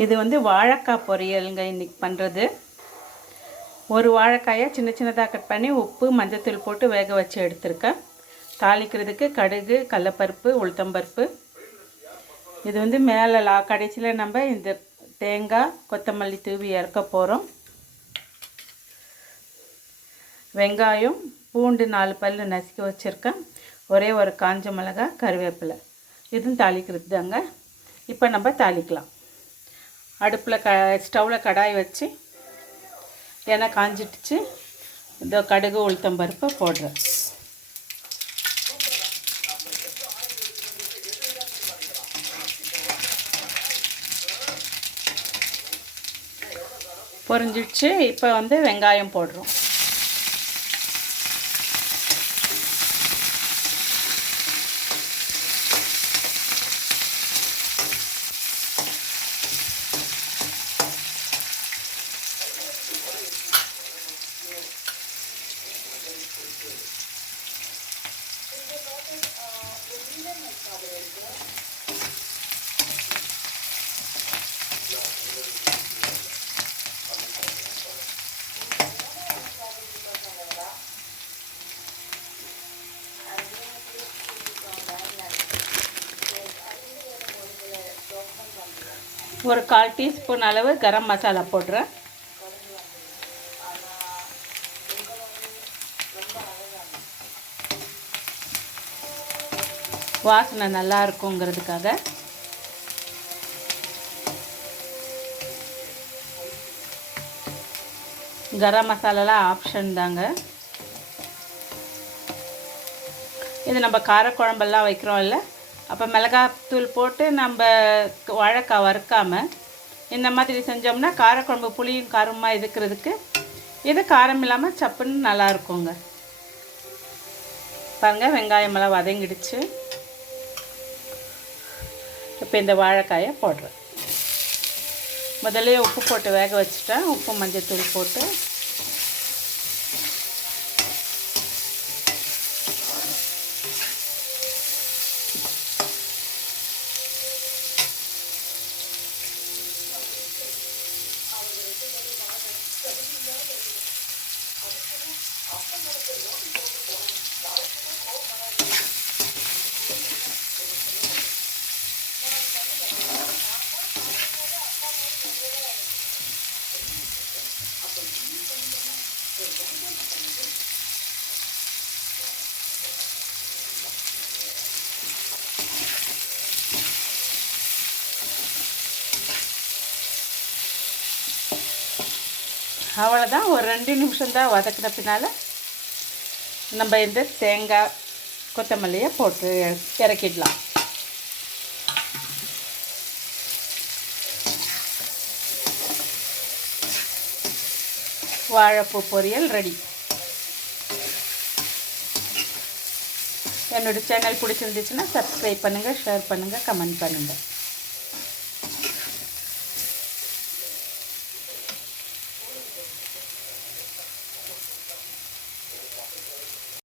இது வந்து வாழைக்காய் பொரியலுங்க இன்றைக்கி பண்ணுறது. ஒரு வாழைக்காயை சின்ன சின்னதாக கட் பண்ணி உப்பு மஞ்சத்தூள் போட்டு வேக வச்சு எடுத்துருக்கேன். தாளிக்கிறதுக்கு கடுகு, கடலப்பருப்பு, உளுத்தம்பருப்பு. இது வந்து மேலே கடைசியில் நம்ம இந்த தேங்காய் கொத்தமல்லி தூவி இறக்க போகிறோம். வெங்காயம், பூண்டு 4 பல் நசுக்கி வச்சுருக்கேன். ஒரே ஒரு காஞ்ச மிளகாய், கருவேப்பிலை. இதுவும் தாளிக்கிறது தாங்க. இப்போ நம்ம தாளிக்கலாம். அடுப்பில் ஸ்டவ்வில் கடாய் வச்சு எண்ணெய் காஞ்சிடுச்சு. இந்த கடுகு உளுத்தம்பருப்பை போடுறேன். பொரிஞ்சிடுச்சு. இப்போ வந்து வெங்காயம் போடுறோம். ஒரு 1/4 டீஸ்பூன் அளவு கரம் மசாலா போடுறேன். வாசனை நல்லா இருக்குங்கிறதுக்காக. கரம் மசாலாலாம் ஆப்ஷன் தாங்க. இது நம்ம காரக்குழம்பெல்லாம் வைக்கிறோம் இல்லை, அப்போ மிளகாத்தூள் போட்டு நம்ம வாழைக்காய் வறுக்காமல் இந்த மாதிரி செஞ்சோம்னா காரக்குழம்பு புளியும் காரமாக இருக்கிறதுக்கு இது காரம் இல்லாமல் சப்புன்னு நல்லா இருக்குங்க. பாருங்கள், வெங்காயமெல்லாம் வதங்கிடுச்சு. இப்போ இந்த வாழைக்காயை போடுறேன். முதல்ல உப்பு போட்டு வேக வச்சுட்டேன். உப்பு மஞ்சத்தூள் போட்டு அவ்வளோதான். ஒரு 2 நிமிஷம் தான் வதக்கின பின்னால் நம்ம இந்த தேங்காய் கொத்தமல்லியை போட்டு இறக்கிடலாம். வாழைப்பூ பொரியல் ரெடி. என்னோடய சேனல் பிடிச்சிருந்துச்சுன்னா சப்ஸ்கிரைப் பண்ணுங்கள், ஷேர் பண்ணுங்கள், கமெண்ட் பண்ணுங்கள்.